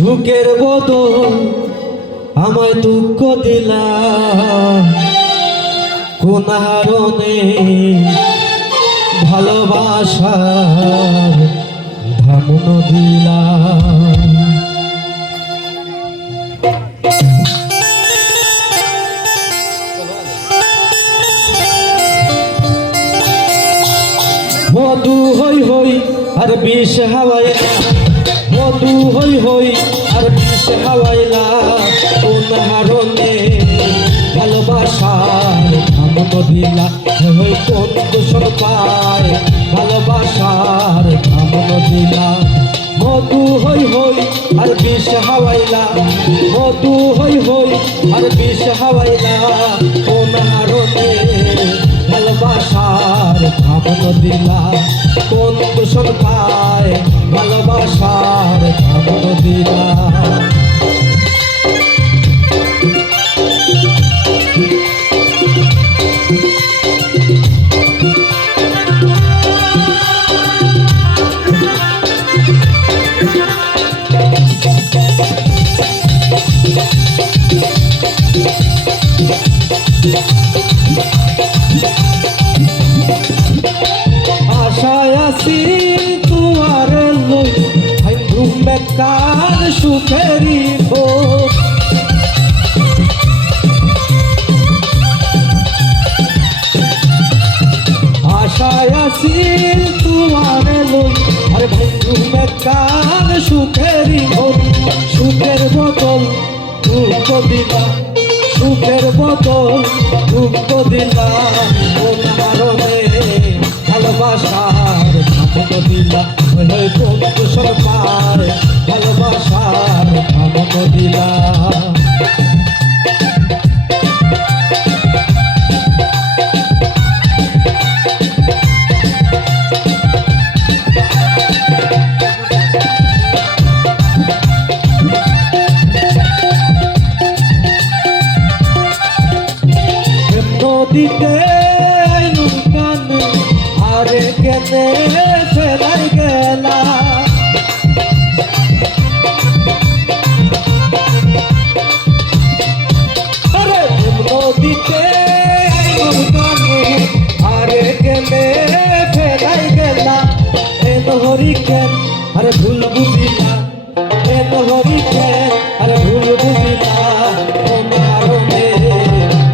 সুখের বদল আমায় দুঃখ দিলা, কোন হারণে ভালোবাসার ধামন দিলা। মধু হই হই আর বিষ হাওয়াইলা, মধু হই হই আর বিষ হাওয়াইলা, কোন হারণে ভালোবাসার ধামন দিলা। হই কোন দোষর পায় ভালোবাসার ধামন দিলা। মধু হই হই আর বিষ হাওয়াইলা, মধু হই হই আর বিষ হাওয়াইলা, কোন হারণে ভালোবাসার ধামন দিলা। কোন দোষর পায় ভালোবাসার ধামন দিলা। আশায় আছি তোমার লই ভাইন্ধু বেকার সুখেরি ভোর। আশায় আছি তোমার লই আর ভাইন্ধু বেকার সুখেরি ভোর। সুখের বদল দুঃখ দিলা, সুখের বদল দুঃখ দিলা, কোন কারণে ভালোবাসার ধামন দিলা। কোন দোষর পায় ভালোবাসার ধামন দিলা। নদীতে কানে আরে কেনে ফেলাই গেলা, আরে নদীতে কানে আরে কেনে ফেলাই গেলা। এন হরিকেন আরে ভুল বুঝিলা, এন হরিকেন আরে ভুল বুঝিলা, কোন কারণে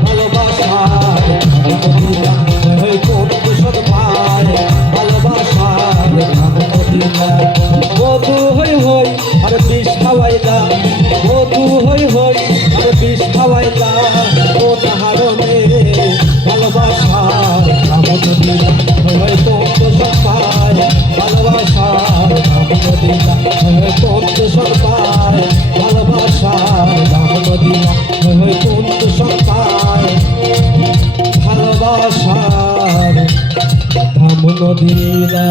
ভালোবাসার ধামন দিলা। কোন দোষর পায় ভালোবাসার ধামন দিলা। মধু হই হই আর বিষ হাওয়াইলা, মধু হই হই আর বিষ হাওয়াইলা, কোন হারণে ভালোবাসার ধামন দিলা। কোন দোষর পায় ভালোবাসার ধামন দিলা, কোন দোষর পায় ভালোবাসার ধামন দিলা, কোন দোষর পায় ভালোবাসার ধামন দিলা।